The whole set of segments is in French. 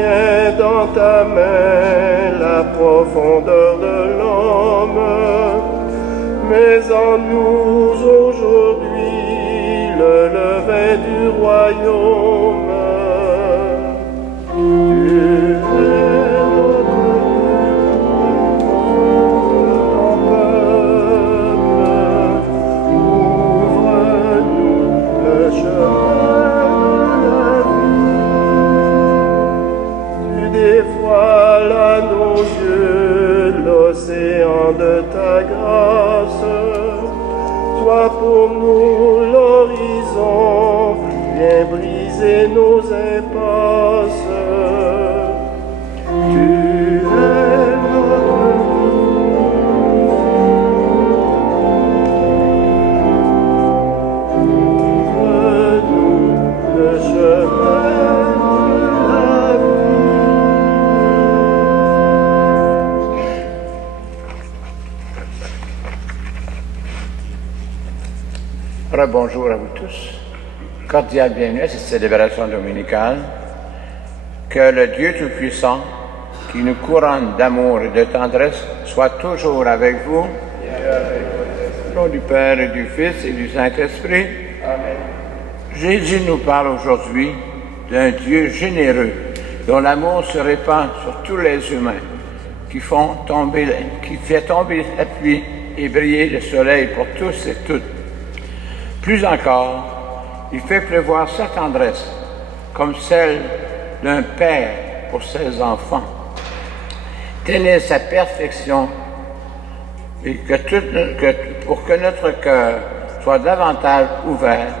tiens dans ta main la profondeur de l'homme, mais en nous aujourd'hui le levain du royaume. Tu es notre peuple, ouvre-nous le chemin de la vie. Tu dévoiles à nos yeux l'océan de ta grâce. Sois pour nous l'horizon, viens briser nos impasses. Tu es notre ouvre-nous le chemin de la Bonjour à vous tous. Cordial bienvenue à cette célébration dominicale. Que le Dieu Tout-Puissant, qui nous couronne d'amour et de tendresse, soit toujours avec vous. Au nom du Père et du Fils et du Saint-Esprit. Amen. Jésus nous parle aujourd'hui d'un Dieu généreux, dont l'amour se répand sur tous les humains, qui fait tomber la pluie et briller le soleil pour tous et toutes. Plus encore, il fait pleuvoir sa tendresse, comme celle d'un père pour ses enfants. Telle est sa perfection, et pour que notre cœur soit davantage ouvert,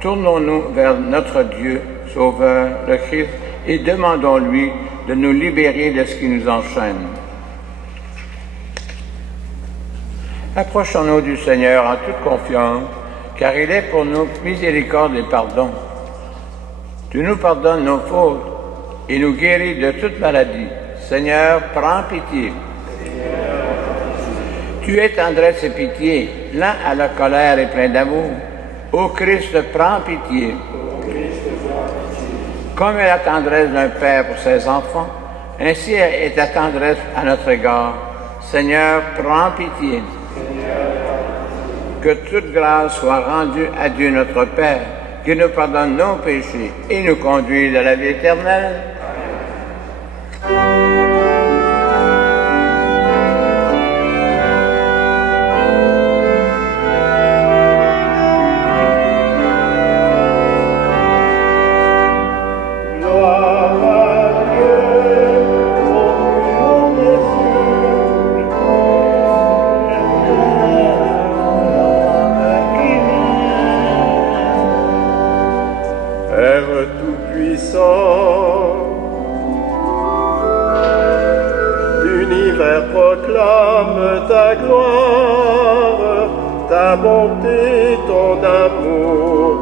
tournons-nous vers notre Dieu, Sauveur, le Christ, et demandons-lui de nous libérer de ce qui nous enchaîne. Approchons-nous du Seigneur en toute confiance, car il est pour nous miséricorde et pardon. Tu nous pardonnes nos fautes et nous guéris de toute maladie. Seigneur, prends pitié. Tu es tendresse et pitié, lent à la colère et plein d'amour. Ô Christ, prends pitié. Comme est la tendresse d'un père pour ses enfants, ainsi est ta tendresse à notre égard. Seigneur, prends pitié. Que toute grâce soit rendue à Dieu notre Père, qui nous pardonne nos péchés et nous conduise à la vie éternelle. Proclame ta gloire, ta bonté, ton amour,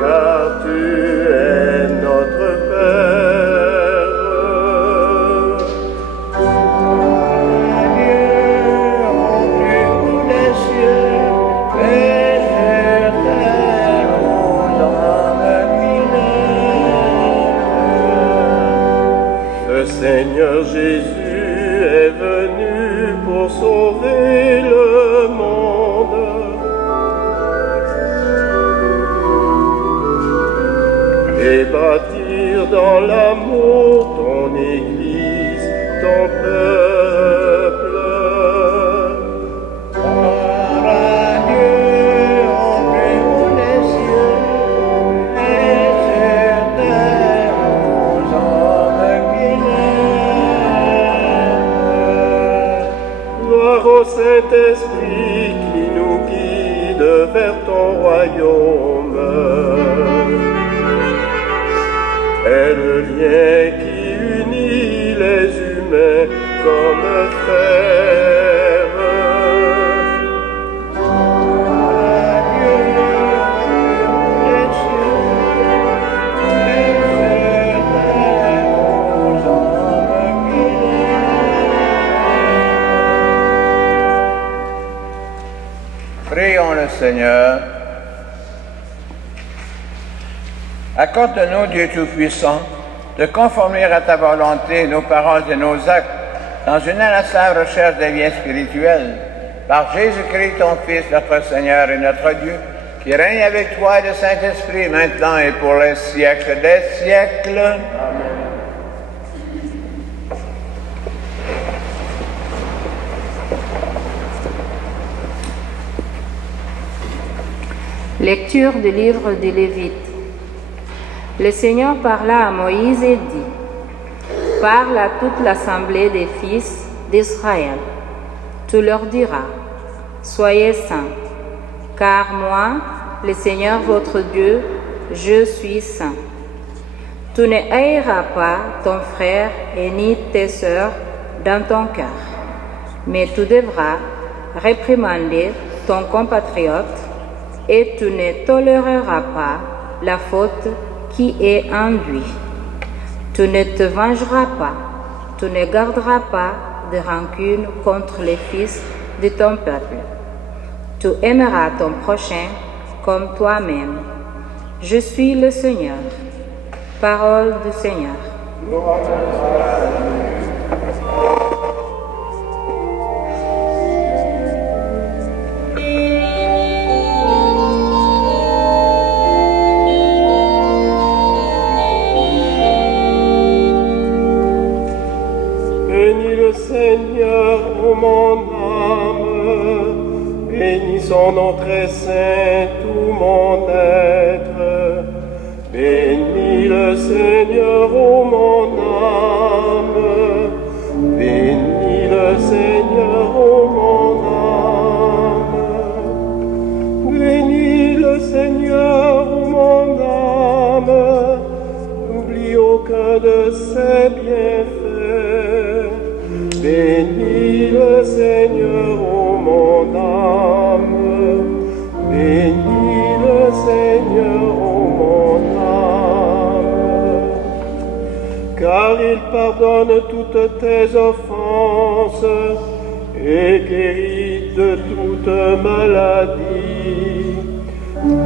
car tu es notre Père. Dieu au plus haut des cieux, et sur terre aux hommes qui l'aiment. Le Seigneur Jésus est venu pour sauver le monde. Et bâtir dans l'amour ton Église, ton peuple. Gloire à Dieu au plus haut des cieux, et sur terre aux hommes qui l'aiment. Gloire au Saint-Esprit qui nous guide vers ton royaume. Est le lien qui unit les humains comme frères. Prions le Seigneur. Accorde-nous, Dieu Tout-Puissant, de conformer à ta volonté nos paroles et nos actes dans une inlassable recherche des biens spirituels. Par Jésus-Christ, ton Fils, notre Seigneur et notre Dieu, qui règne avec toi et le Saint-Esprit, maintenant et pour les siècles des siècles. Amen. Lecture du livre des Lévites. Le Seigneur parla à Moïse et dit: Parle à toute l'assemblée des fils d'Israël. Tu leur diras: Soyez saints, car moi, le Seigneur votre Dieu, je suis saint. Tu ne haïras pas ton frère et ni tes sœurs dans ton cœur, mais tu devras réprimander ton compatriote et tu ne toléreras pas la faute qui est en lui. Tu ne te vengeras pas, tu ne garderas pas de rancune contre les fils de ton peuple. Tu aimeras ton prochain comme toi-même. Je suis le Seigneur. Parole du Seigneur. Bénis le Seigneur, ô mon âme, bénis son nom très saint, tout mon être. Bénis le Seigneur, ô mon âme, bénis le Seigneur, ô mon âme. Bénis le Seigneur, ô mon âme, n'oublie aucun de ses bienfaits. Bénis le Seigneur, ô mon âme, bénis le Seigneur, ô mon âme, car il pardonne toutes tes offenses et guérit de toute maladie.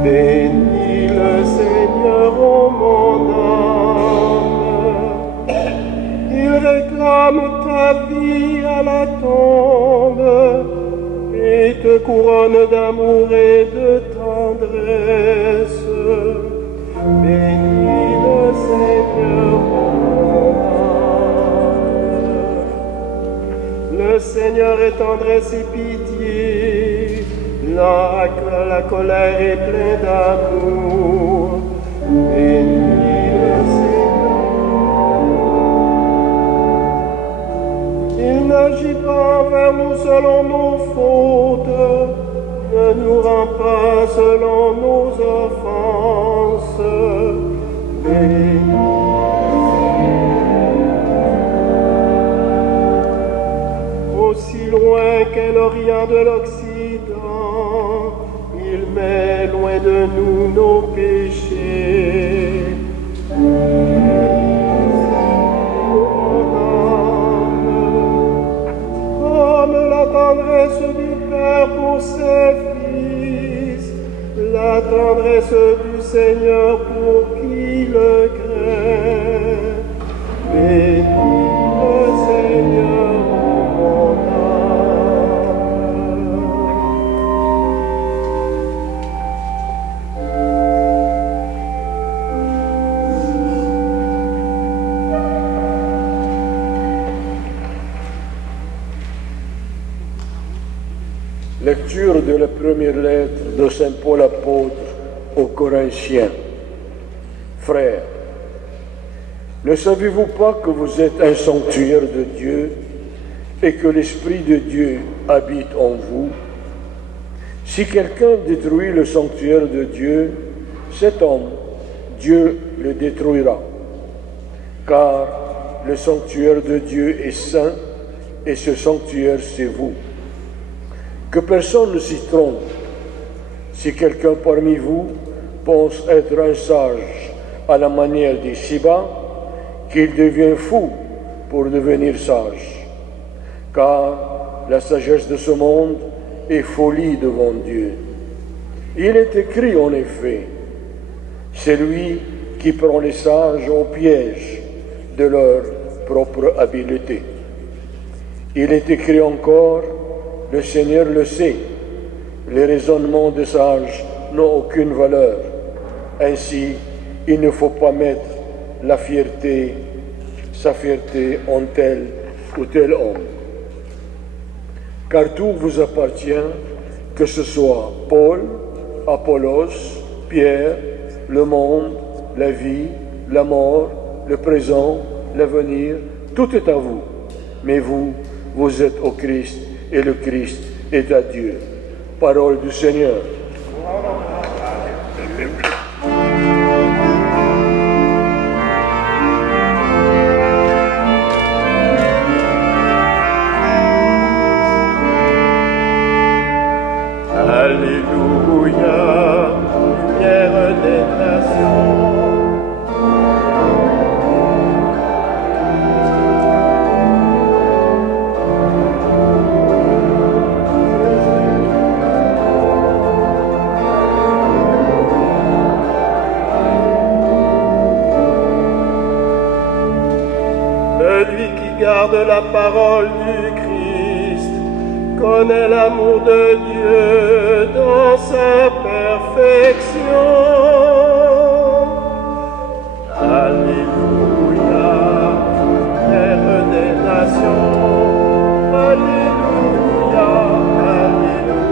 Bénis le Seigneur, ô mon âme, il réclame ta vie à la tombe et te couronne d'amour et de tendresse. Bénis le Seigneur, ô mon âme. Le Seigneur est tendresse et pitié, la colère est pleine d'amour. Bénis le Seigneur. Il n'agit pas envers nous selon nos fautes, ne nous rend pas selon nos offenses. Aussi loin qu'est l'Orient de l'Occident, il met loin de nous nos péchés. Comme la tendresse du Père pour ses fils, la tendresse du Seigneur pour qui le craint. Bénis le Seigneur, ô mon âme. Lecture de la première lettre de Saint Paul apôtre aux Corinthiens. Frères, ne savez-vous pas que vous êtes un sanctuaire de Dieu et que l'Esprit de Dieu habite en vous? Si quelqu'un détruit le sanctuaire de Dieu, cet homme, Dieu le détruira. Car le sanctuaire de Dieu est saint et ce sanctuaire c'est vous. Que personne ne s'y trompe. Si quelqu'un parmi vous pense être un sage à la manière des Siba, qu'il devient fou pour devenir sage. Car la sagesse de ce monde est folie devant Dieu. Il est écrit en effet, c'est lui qui prend les sages au piège de leur propre habileté. Il est écrit encore, le Seigneur le sait, les raisonnements des sages n'ont aucune valeur. Ainsi, il ne faut pas mettre sa fierté en tel ou tel homme. Car tout vous appartient, que ce soit Paul, Apollos, Pierre, le monde, la vie, la mort, le présent, l'avenir, tout est à vous. Mais vous, vous êtes au Christ, et le Christ est à Dieu. Parole du Seigneur. Alléluia, lumière des nations. Celui qui garde la parole du Christ connaît l'amour de Dieu dans sa perfection. Alléluia, Père des nations. Alléluia, Alléluia.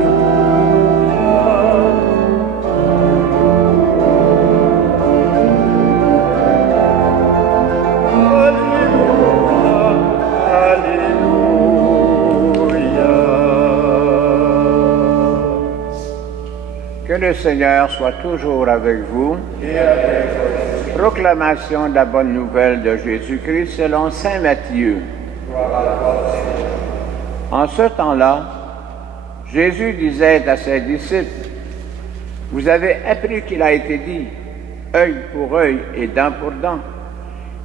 Que le Seigneur soit toujours avec vous. Et avec vous. Proclamation de la bonne nouvelle de Jésus-Christ selon saint Matthieu. En ce temps-là, Jésus disait à ses disciples, « Vous avez appris qu'il a été dit, œil pour œil et dent pour dent.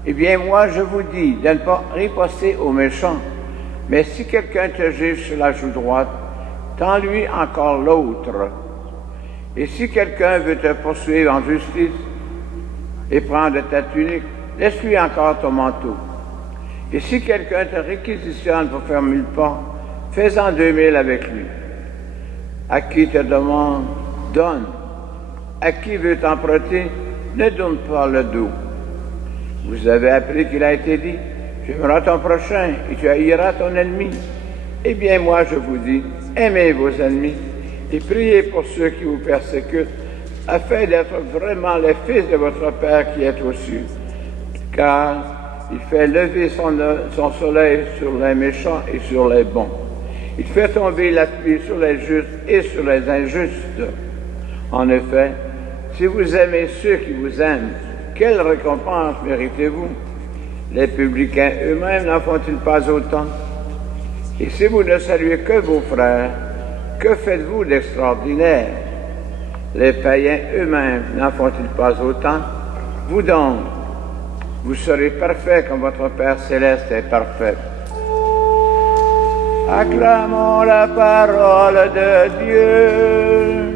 Eh bien, moi, je vous dis de ne pas riposter aux méchants, mais si quelqu'un te juge sur la joue droite, tends-lui encore l'autre. Et si quelqu'un veut te poursuivre en justice et prendre ta tunique, laisse-lui encore ton manteau. Et si quelqu'un te réquisitionne pour faire 1000 pas, fais-en 2000 avec lui. À qui te demande, donne. À qui veut t'emprunter, ne donne pas le dos. Vous avez appris qu'il a été dit, tu aimeras ton prochain et tu haïras ton ennemi. Eh bien, moi, je vous dis, aimez vos ennemis et priez pour ceux qui vous persécutent, afin d'être vraiment les fils de votre Père qui est aux cieux. Car il fait lever son soleil sur les méchants et sur les bons. Il fait tomber la pluie sur les justes et sur les injustes. En effet, si vous aimez ceux qui vous aiment, quelle récompense méritez-vous? Les publicains eux-mêmes n'en font-ils pas autant? Et si vous ne saluez que vos frères, que faites-vous d'extraordinaire? Les païens eux-mêmes n'en font-ils pas autant? Vous donc, vous serez parfaits comme votre Père céleste est parfait. Acclamons la parole de Dieu.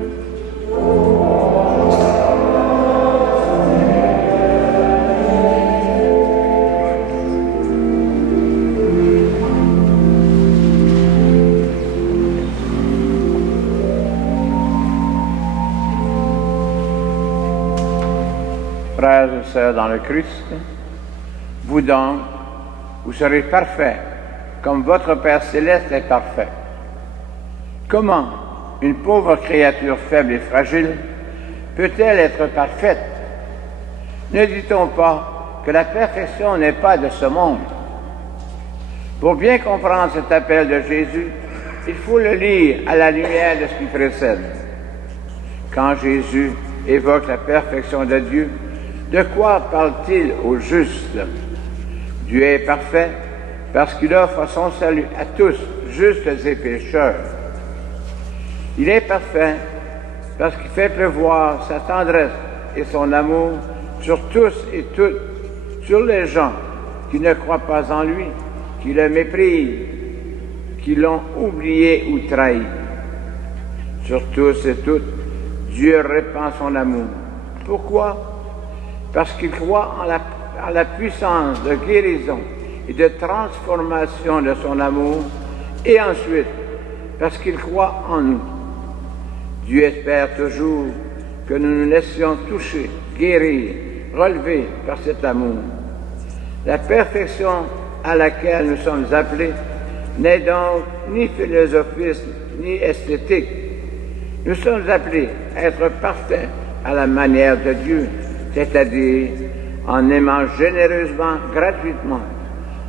Frères et sœurs dans le Christ, vous donc, vous serez parfaits, comme votre Père céleste est parfait. Comment une pauvre créature faible et fragile peut-elle être parfaite? Ne dit-on pas que la perfection n'est pas de ce monde? Pour bien comprendre cet appel de Jésus, il faut le lire à la lumière de ce qui précède. Quand Jésus évoque la perfection de Dieu, de quoi parle-t-il aux justes? Dieu est parfait parce qu'il offre son salut à tous, justes et pécheurs. Il est parfait parce qu'il fait pleuvoir sa tendresse et son amour sur tous et toutes, sur les gens qui ne croient pas en lui, qui le méprisent, qui l'ont oublié ou trahi. Sur tous et toutes, Dieu répand son amour. Pourquoi? Parce qu'il croit en la par la puissance de guérison et de transformation de son amour, et ensuite parce qu'il croit en nous. Dieu espère toujours que nous nous laissions toucher, guérir, relever par cet amour. La perfection à laquelle nous sommes appelés n'est donc ni philosophiste ni esthétique. Nous sommes appelés à être parfaits à la manière de Dieu, c'est-à-dire en aimant généreusement, gratuitement,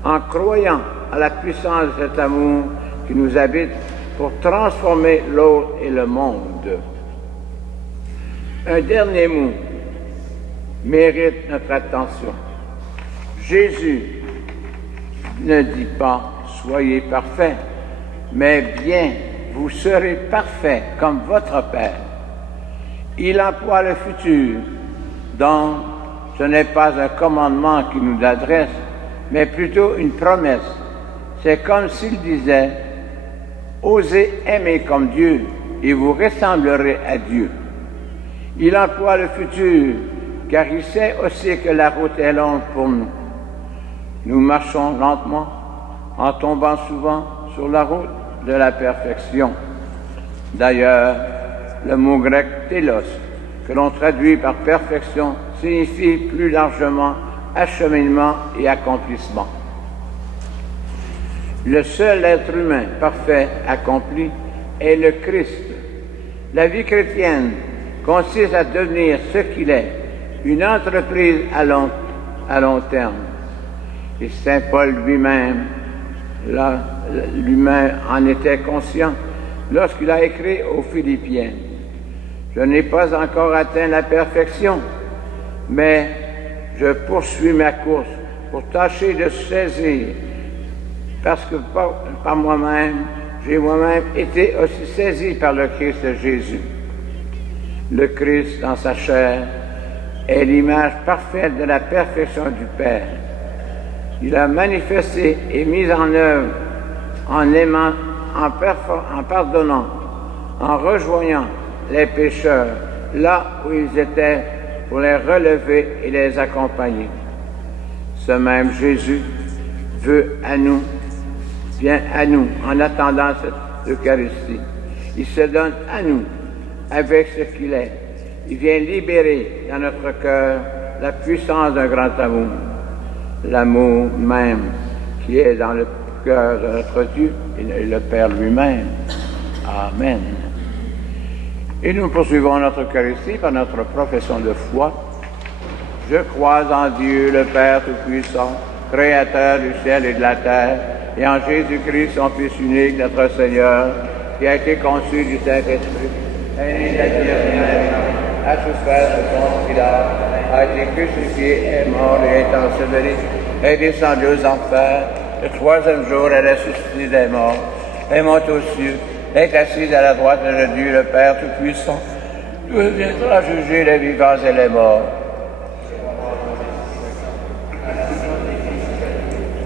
en croyant à la puissance de cet amour qui nous habite pour transformer l'autre et le monde. Un dernier mot mérite notre attention. Jésus ne dit pas « soyez parfaits », mais bien « vous serez parfaits comme votre Père ». Il emploie le futur, donc ce n'est pas un commandement qu'il nous adresse, mais plutôt une promesse. C'est comme s'il disait « osez aimer comme Dieu et vous ressemblerez à Dieu ». Il emploie le futur, car il sait aussi que la route est longue pour nous. Nous marchons lentement, en tombant souvent sur la route de la perfection. D'ailleurs, le mot grec « télos », que l'on traduit par perfection, signifie plus largement acheminement et accomplissement. Le seul être humain parfait accompli est le Christ. La vie chrétienne consiste à devenir ce qu'il est, une entreprise à long terme. Et Saint Paul lui-même en était conscient lorsqu'il a écrit aux Philippiens. Je n'ai pas encore atteint la perfection, mais je poursuis ma course pour tâcher de saisir, parce que par moi-même, j'ai moi-même été aussi saisi par le Christ Jésus. Le Christ, dans sa chair, est l'image parfaite de la perfection du Père. Il a manifesté et mis en œuvre en aimant, en pardonnant, en rejoignant les pécheurs là où ils étaient pour les relever et les accompagner. Ce même Jésus vient à nous en attendant cette Eucharistie. Il se donne à nous avec ce qu'il est. Il vient libérer dans notre cœur la puissance d'un grand amour, l'amour même qui est dans le cœur de notre Dieu et le Père lui-même. Amen. Et nous poursuivons notre Eucharistie par notre profession de foi. Je crois en Dieu, le Père Tout-Puissant, Créateur du ciel et de la terre, et en Jésus-Christ, son Fils unique, notre Seigneur, qui a été conçu du Saint-Esprit, est né de la Vierge Marie, a souffert de Ponce Pilate, a été crucifié, est mort et est enseveli, est descendu aux enfers, le troisième jour est ressuscité des morts, est monté aux cieux, est assis à la droite de Dieu, le Père Tout-Puissant, d'où il viendra juger les vivants et les morts.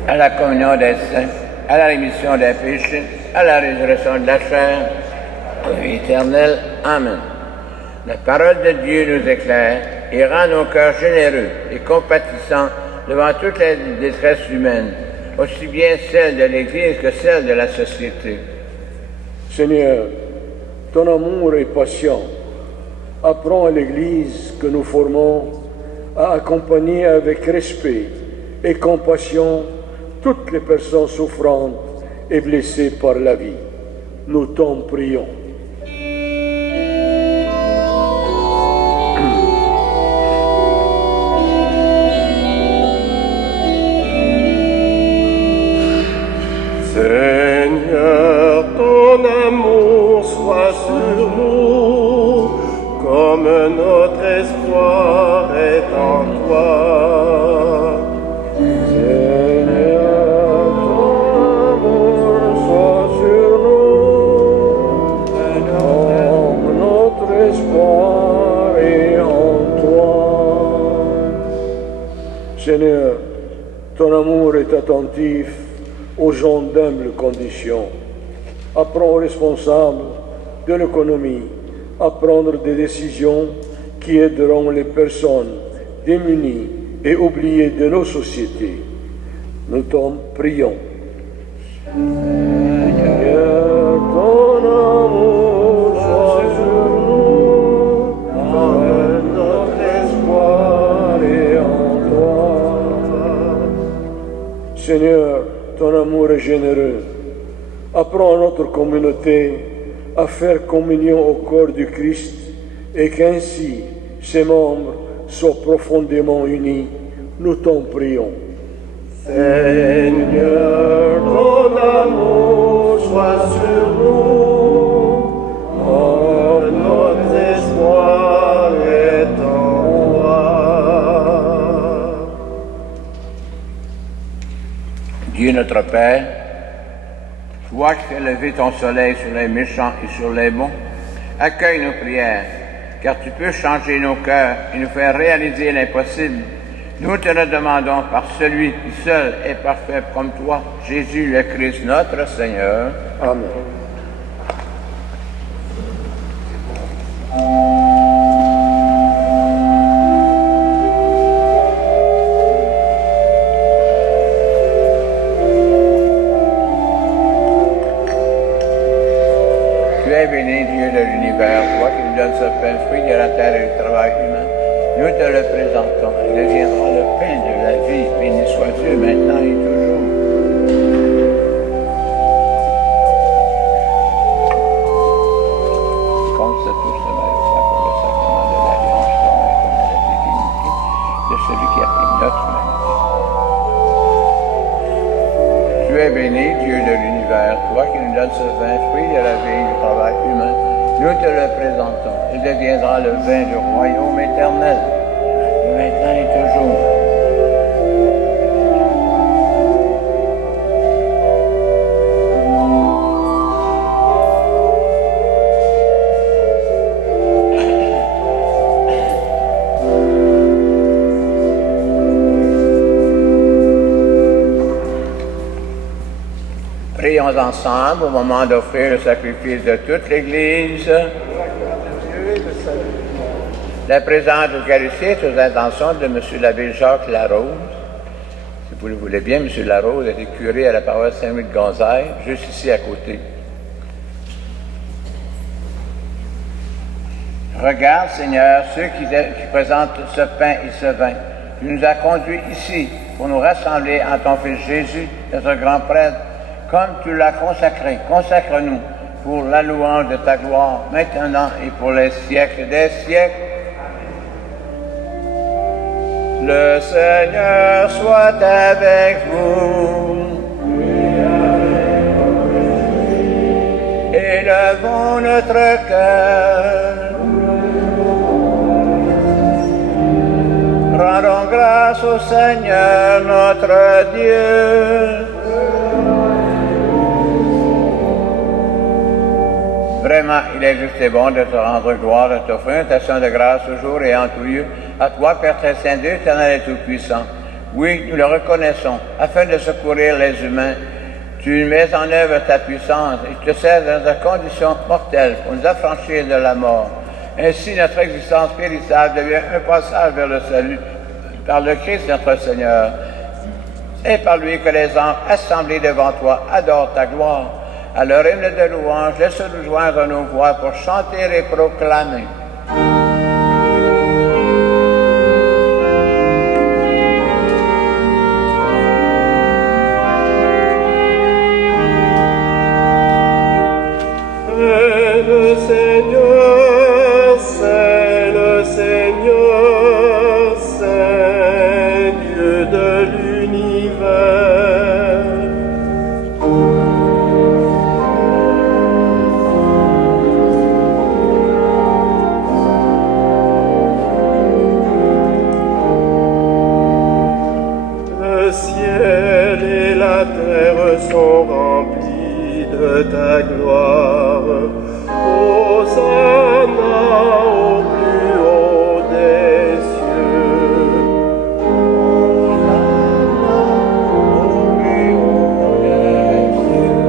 À la communion des saints, à la rémission des péchés, à la résurrection de la chair, à la vie éternelle. Amen. La parole de Dieu nous éclaire et rend nos cœurs généreux et compatissants devant toutes les détresses humaines, aussi bien celles de l'Église que celles de la société. Seigneur, ton amour est patient. Apprends à l'Église que nous formons à accompagner avec respect et compassion toutes les personnes souffrantes et blessées par la vie. Nous t'en prions. Seigneur, ton amour soit sur nous, comme notre espoir est en toi. Seigneur, ton amour soit sur nous, comme notre espoir est en toi. Seigneur, ton amour est attentif aux gens d'humble condition. Apprends aux responsables de l'économie à prendre des décisions qui aideront les personnes démunies et oublié de nos sociétés. Nous t'en prions. Seigneur, ton amour soit sur nous, donne notre espoir et en toi. Seigneur, ton amour est généreux. Apprends à notre communauté à faire communion au corps du Christ et qu'ainsi ses membres soient profondément unis. Nous t'en prions. Seigneur, ton amour soit sur nous, or notre espoir est en toi. Dieu notre Père, toi qui fais lever ton soleil sur les méchants et sur les bons, accueille nos prières, car tu peux changer nos cœurs et nous faire réaliser l'impossible. Nous te le demandons par celui qui seul est parfait comme toi, Jésus le Christ, notre Seigneur. Amen. Tu es béni, Dieu de l'univers, toi qui nous donnes ce pain, fruit de la terre et du travail humain. Nous te le présentons, il deviendra le pain de la vie, béni soit Dieu maintenant et toujours. Comme c'est tout cela est ça pour le sacrement de l'alliance, comme la divinité de celui qui a pris notre humanité. Tu es béni, Dieu de l'univers, toi qui nous donnes ce vin, fruit de la vie et du travail humain. Nous te le présentons, il deviendra le vin du royaume éternel, maintenant et toujours. Prions ensemble au moment d'offrir le sacrifice de toute l'Église. La présence d'Eucharistie est aux intentions de M. l'abbé Jacques Larose. Si vous le voulez bien, M. Larose était curé à la paroisse Saint-Louis de Gonzague, juste ici à côté. Regarde, Seigneur, ceux qui présentent ce pain et ce vin. Tu nous as conduits ici pour nous rassembler en ton Fils Jésus, notre grand prêtre, comme tu l'as consacré. Consacre-nous pour la louange de ta gloire, maintenant et pour les siècles des siècles. Le Seigneur soit avec vous. Élevons notre cœur. Rendons grâce au Seigneur notre Dieu. Vraiment, il est juste et bon de te rendre gloire, de t'offrir une action de grâce toujours et en tout lieu, à toi, Père très saint, Dieu éternel et tout-puissant. Oui, nous le reconnaissons, afin de secourir les humains. Tu mets en œuvre ta puissance et tu te sers dans ta condition mortelle pour nous affranchir de la mort. Ainsi, notre existence périssable devient un passage vers le salut par le Christ notre Seigneur. Et par lui que les anges assemblés devant toi adorent ta gloire. À leur hymne de louange, laisse-nous joindre nos voix pour chanter et proclamer. C'est le Seigneur, c'est Dieu de l'univers. Le ciel et la terre sont remplis de ta gloire. Hosanna au plus haut des cieux. Hosanna au plus haut des cieux.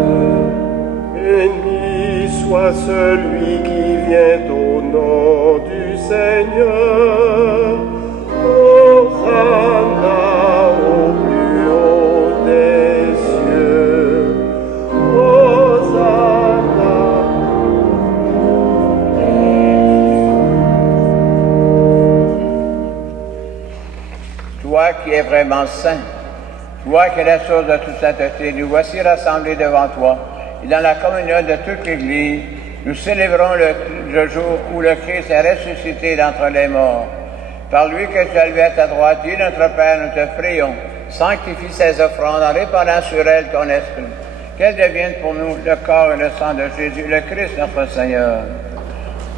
Béni soit celui qui vient au nom du Seigneur. Hosanna alliance sainte. Toi qui es la source de toute sainteté, nous voici rassemblés devant toi, et dans la communion de toute l'Église, nous célébrons le jour où le Christ est ressuscité d'entre les morts. Par lui que tu as levé à ta droite, Dieu notre Père, nous te prions, sanctifie ces offrandes en répandant sur elles ton esprit, qu'elles deviennent pour nous le corps et le sang de Jésus, le Christ notre Seigneur.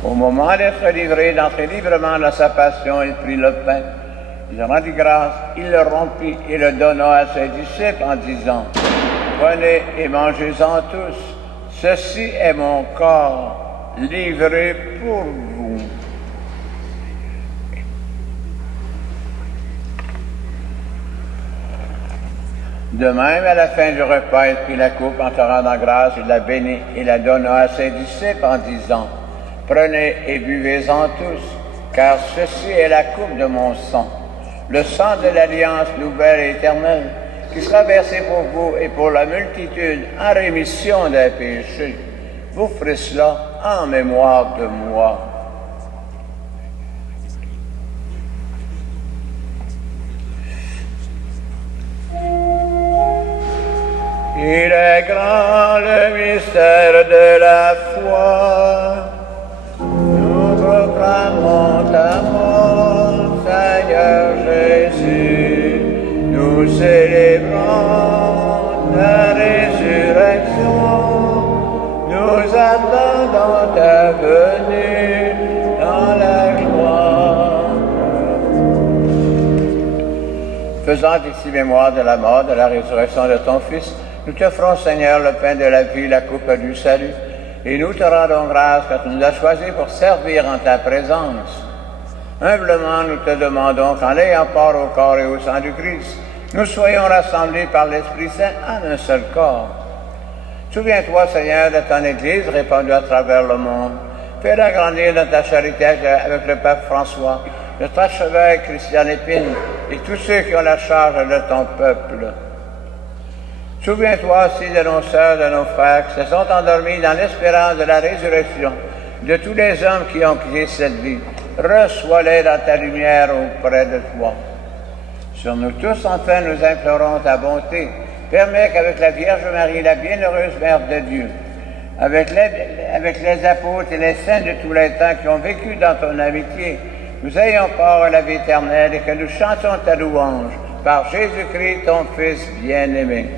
Au moment d'être livré, d'entrer librement dans sa passion, il prit le pain. Il rendit grâce, il le rompit et le donna à ses disciples en disant, « Prenez et mangez-en tous, ceci est mon corps livré pour vous. » De même, à la fin du repas, il prit la coupe en te rendant grâce, il la bénit et la donna à ses disciples en disant, « Prenez et buvez-en tous, car ceci est la coupe de mon sang, le sang de l'alliance nouvelle et éternelle, qui sera versé pour vous et pour la multitude en rémission des péchés. Vous ferez cela en mémoire de moi. » Il est grand le mystère de la foi. Nous proclamons ta mort, Seigneur Jésus. Nous célébrons ta résurrection. Nous attendons ta venue dans la joie. Faisant ici mémoire de la mort, de la résurrection de ton Fils, nous t'offrons, Seigneur, le pain de la vie, la coupe du salut, et nous te rendons grâce car tu nous as choisis pour servir en ta présence. Humblement, nous te demandons qu'en ayant part au corps et au sang du Christ, nous soyons rassemblés par l'Esprit Saint en un seul corps. Souviens-toi, Seigneur, de ton Église répandue à travers le monde. Fais-la grandir dans ta charité avec le pape François, notre archevêque Christian Épine et tous ceux qui ont la charge de ton peuple. Souviens-toi aussi de nos sœurs, de nos frères qui se sont endormis dans l'espérance de la résurrection, de tous les hommes qui ont quitté cette vie. Reçois-les dans ta lumière auprès de toi. Sur nous tous, enfin, nous implorons ta bonté. Permets qu'avec la Vierge Marie, la bienheureuse Mère de Dieu, avec les apôtres et les saints de tous les temps qui ont vécu dans ton amitié, nous ayons part à la vie éternelle et que nous chantions ta louange par Jésus-Christ, ton Fils bien-aimé.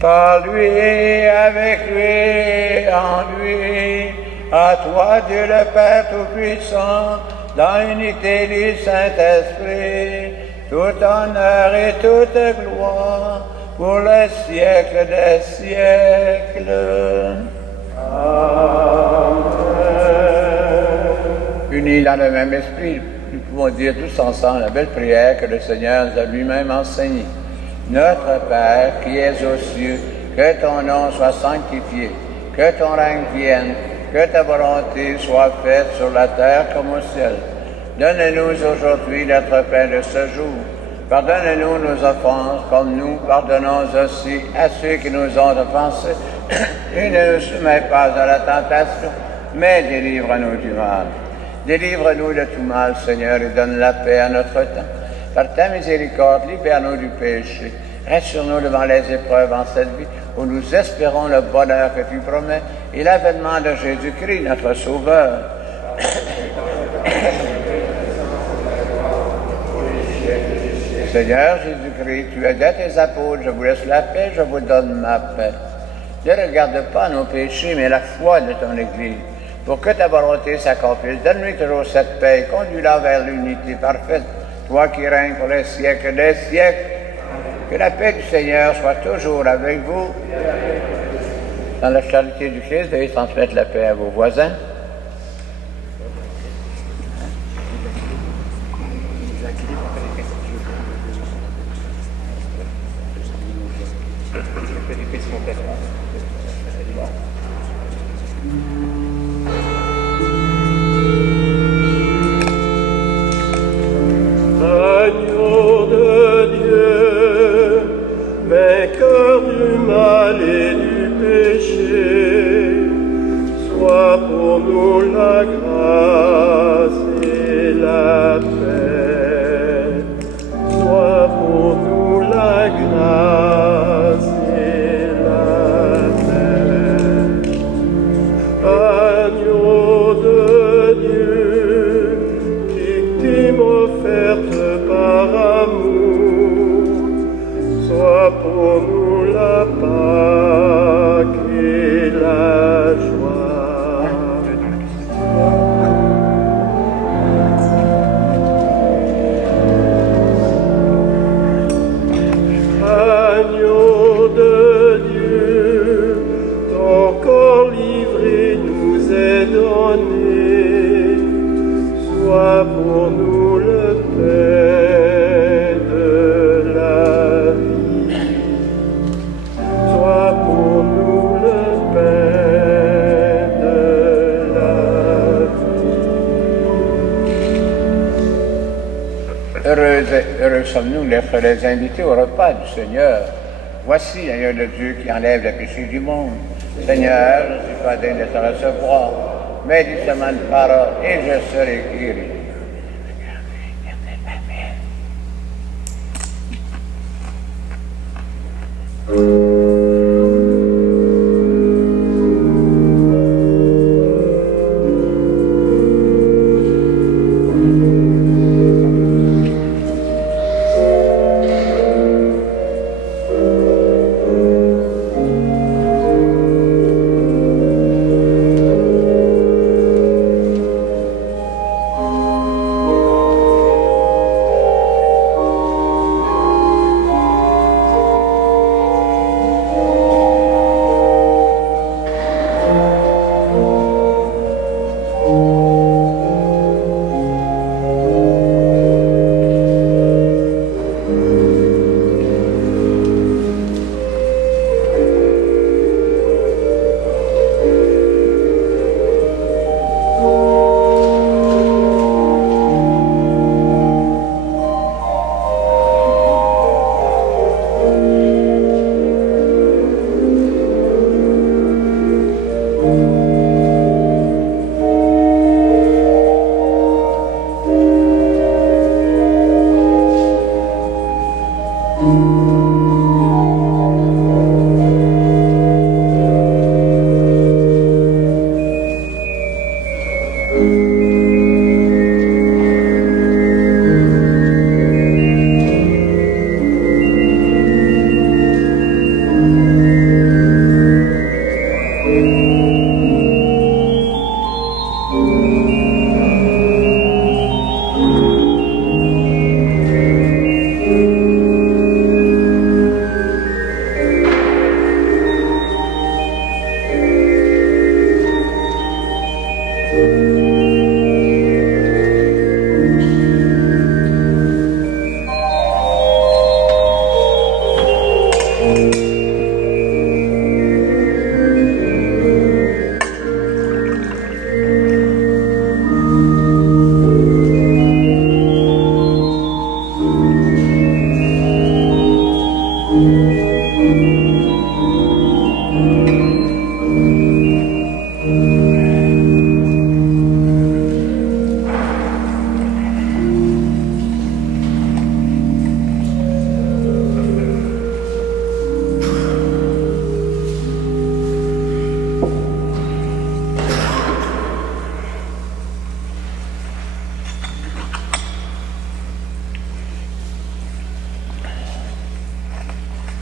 Par lui, avec lui, en lui, à toi Dieu le Père Tout-Puissant, dans l'unité du Saint-Esprit, tout honneur et toute gloire, pour les siècles des siècles. Amen. Unis dans le même esprit, nous pouvons dire tous ensemble la belle prière que le Seigneur nous a lui-même enseignée. Notre Père qui es aux cieux, que ton nom soit sanctifié, que ton règne vienne, que ta volonté soit faite sur la terre comme au ciel. Donne-nous aujourd'hui notre pain de ce jour. Pardonne-nous nos offenses, comme nous pardonnons aussi à ceux qui nous ont offensés. Et ne nous soumets pas à la tentation, mais délivre-nous du mal. Délivre-nous de tout mal, Seigneur, et donne la paix à notre temps. Par ta miséricorde, libère-nous du péché. Rassure-nous devant les épreuves en cette vie, où nous espérons le bonheur que tu promets et l'avènement de Jésus-Christ, notre Sauveur. Seigneur Jésus-Christ, tu as dit à tes apôtres, je vous laisse la paix, je vous donne ma paix. Ne regarde pas nos péchés, mais la foi de ton Église. Pour que ta volonté s'accomplisse, donne-lui toujours cette paix et conduis-la vers l'unité parfaite. Toi qui règnes pour les siècles des siècles, que la paix du Seigneur soit toujours avec vous. Dans la charité du Christ, veuillez transmettre la paix à vos voisins. Agneau de Dieu, vainqueur du mal et du péché, sois pour nous la grâce et la paix. Sois d'être les invités au repas du Seigneur. Voici l'agneau de Dieu qui enlève le péché du monde. Seigneur, je ne suis pas digne de te recevoir, mais dis seulement une parole et je serai guéri.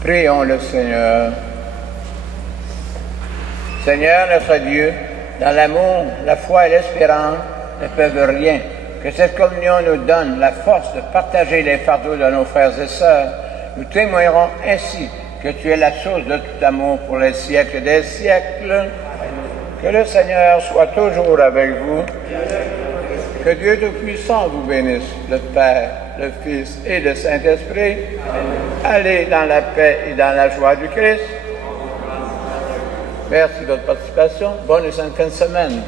Prions le Seigneur. Seigneur notre Dieu, dans l'amour, la foi et l'espérance ne peuvent rien. Que cette communion nous donne la force de partager les fardeaux de nos frères et sœurs. Nous témoignerons ainsi que tu es la source de tout amour pour les siècles des siècles. Que le Seigneur soit toujours avec vous. Que Dieu Tout-Puissant vous bénisse, le Père, le Fils et le Saint-Esprit. Allez dans la paix et dans la joie du Christ. Merci de votre participation. Bonne et sainte fin de semaine.